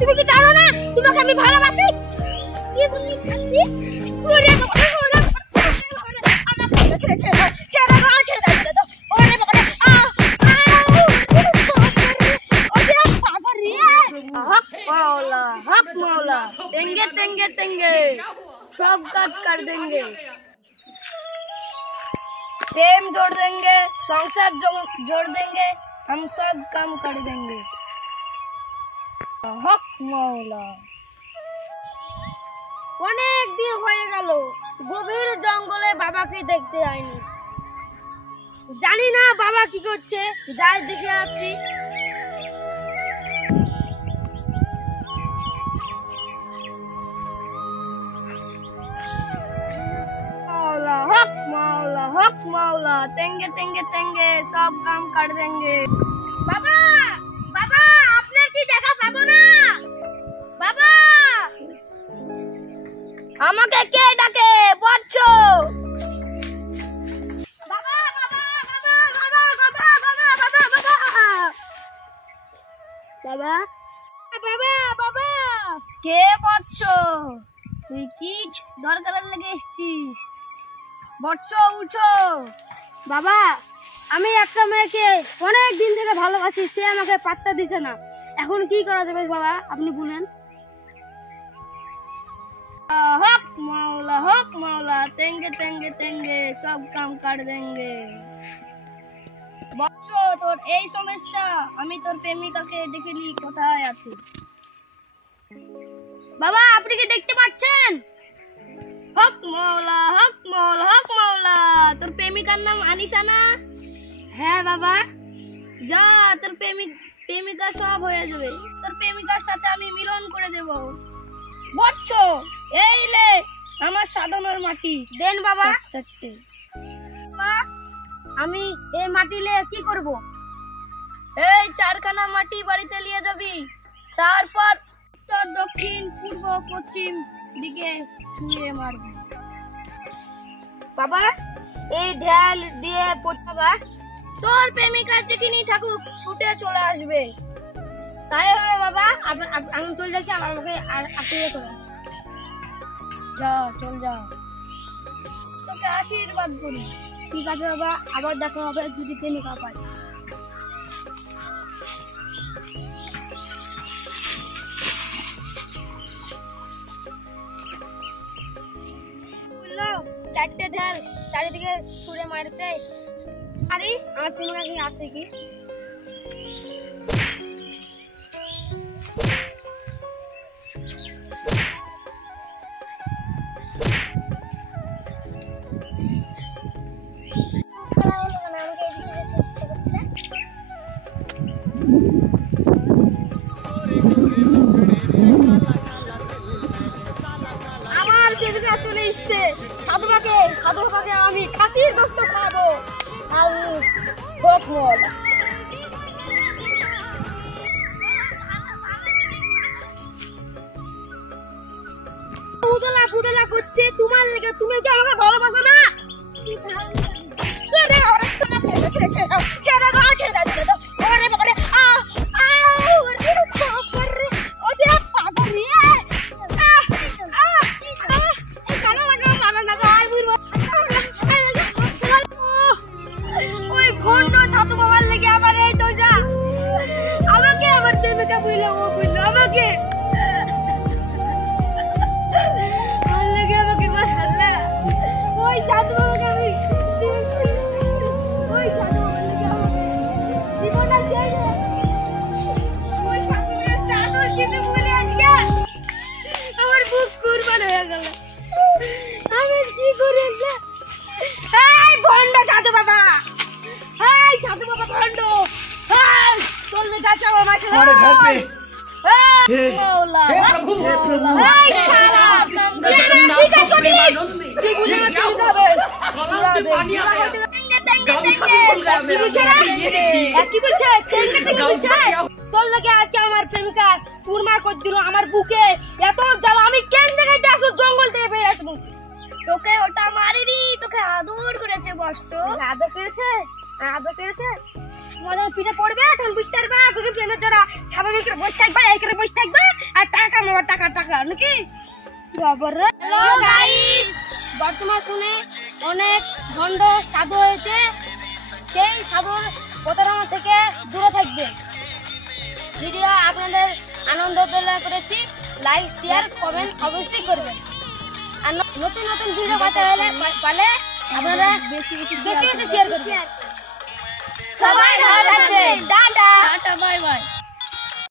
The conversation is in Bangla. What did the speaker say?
তুমি কি জানো না তোমাকে আমি ভালোবাসি? কি বললি খাসি? ওরে বাবা আমার ছেড়ে ছেড়ে দাও, ছেড়ে দাও, ছেড়ে দাও, ছেড়ে দাও। ওরে বাবা हक मौला देंगे देंगे देंगे सब काज कर देंगे, प्रेम जोड़ देंगे, संसार जोड़ देंगे, हम सब काम कर देंगे। हक मौला। অনেক দিন হয়ে গেল গভীর জঙ্গলে বাবাকে দেখতে যাইনি, জানি না বাবা কি করছে, যাই দেখে আসছি। हक मौला हक मौला तेंगे तेंगे तेंगे सब काम कर देंगे। बाबा बाबा आपने की देखा पाबो ना? बाबा আমাকে কে ডাকে বচ্চো? বাবা বাবা বাবা বাবা বাবা বাবা বাবা বাবা বাবা বাবা কে বচ্চো? তুই কি দরকার লেগে এসেছিস? বচ্চো উঠো। বাবা আমি একটা মেয়েকে অনেক দিন থেকে ভালোবাসি, সে আমাকে পাত্তা দিছে না, এখন কি করা যাবে বাবা আপনি বলেন। हक मौला तेंगे तेंगे तेंगे सब काम कर देंगे। বচ্চো তোর এই সমস্যা, আমি তোর প্রেমিকাকে দেখিনি কোথায় আছে। বাবা আপনি কি দেখতে পাচ্ছেন? হক মৌলা হক মৌলা হক মৌলা তোর প্রেমিকার নাম আনিশা না? হ্যাঁ বাবা। যা তোর প্রেমিকা সব হয়ে যাবে, তোর প্রেমিকার সাথে আমি মিলন করে দেব। বচ্চো এই লে আমার সাধনার মাটি দেন বাবা চারটে। আমি এই মাটি লে কি করব? এই চারখানা মাটি বাড়িতে নিয়ে যাবি, তারপর উত্তর দক্ষিণ পূর্ব পশ্চিম দিকে ছুঁয়ে মারবি। বাবা এই ঢেল দিয়ে বাবা তোর প্রেমিকা যেখানেই থাকুক ছুটে চলে আসবে। তাই হবে বাবা, আমি চলে যাচ্ছি, আমার আমাকে আর আপনি করে যা চল যা, তোকে আশীর্বাদ করি। ঠিক আছে বাবা, আবার দেখা হবে যদি প্রেমিকা পাই। চারটে ঢেল চারিদিকে ছুঁড়ে মারতে আরে আমার প্রেমিকা কি আসে কি? আমার প্রেমিকা চলে এসছে, সাধুবাকে আমি খাসির গোশত খাবো। আর হক মৌলা ফুদলা করছে তোমার লেগে, তুমি কি আমাকে ভালোবাসো না? সাধু বাবার লেগে আমার এই দোষা, আমাকে আমার প্রেমিকা বুঝলো, ও বুঝলো আমাকে ওই সাধু বাবাকে আমি ওই সাধু বাবার লেগে আমাকে জীবনটা দিয়ে ওই সাধু বাবার চাদর কিন্তু বলে আজকে আমার বুক কুরবান হয়ে গেল। আমি কি করে এই ভণ্ড সাধু বাবা, এই সাধু বাবা ভণ্ড, এই চলতে যাচ্ছে আমার মাকে हमारे घर पे हे मौला हे प्रभु हे साला ठीक है छोटी ठीक बोले मत जावे কি বলছে তোর লাগে আজকে আমার প্রেমিকা চুরমার করে দিল আমার বুকে, এত জ্বালা আমি কেন জায়গায় আসলো জঙ্গল থেকে বের আসবো। তোকে ওটা মারিনি, তোকে আদর করেছে বস্ত, আদর করেছে মজার পিঠে পড়বে তখন বুঝতে পারবা, তোকে প্রেমের যারা স্বাভাবিক বসে থাকবা এই করে বসে থাকবা টাকা নাকি? হ্যালো গাইস, বর্তমান শুনে অনেক ভণ্ড সাধু হয়েছে, সেই সাধুর প্রতারণা থেকে দূরে থাকবে। ভিডিও আপনাদের আনন্দ করেছি, লাইক শেয়ার কমেন্ট অবশ্যই করবেন। আর নতুন নতুন ভিডিও পালে আপনারা বেশি বেশি শেয়ার করবেন। সবাই ভালো থাকবেন, টাটা, বাই বাই।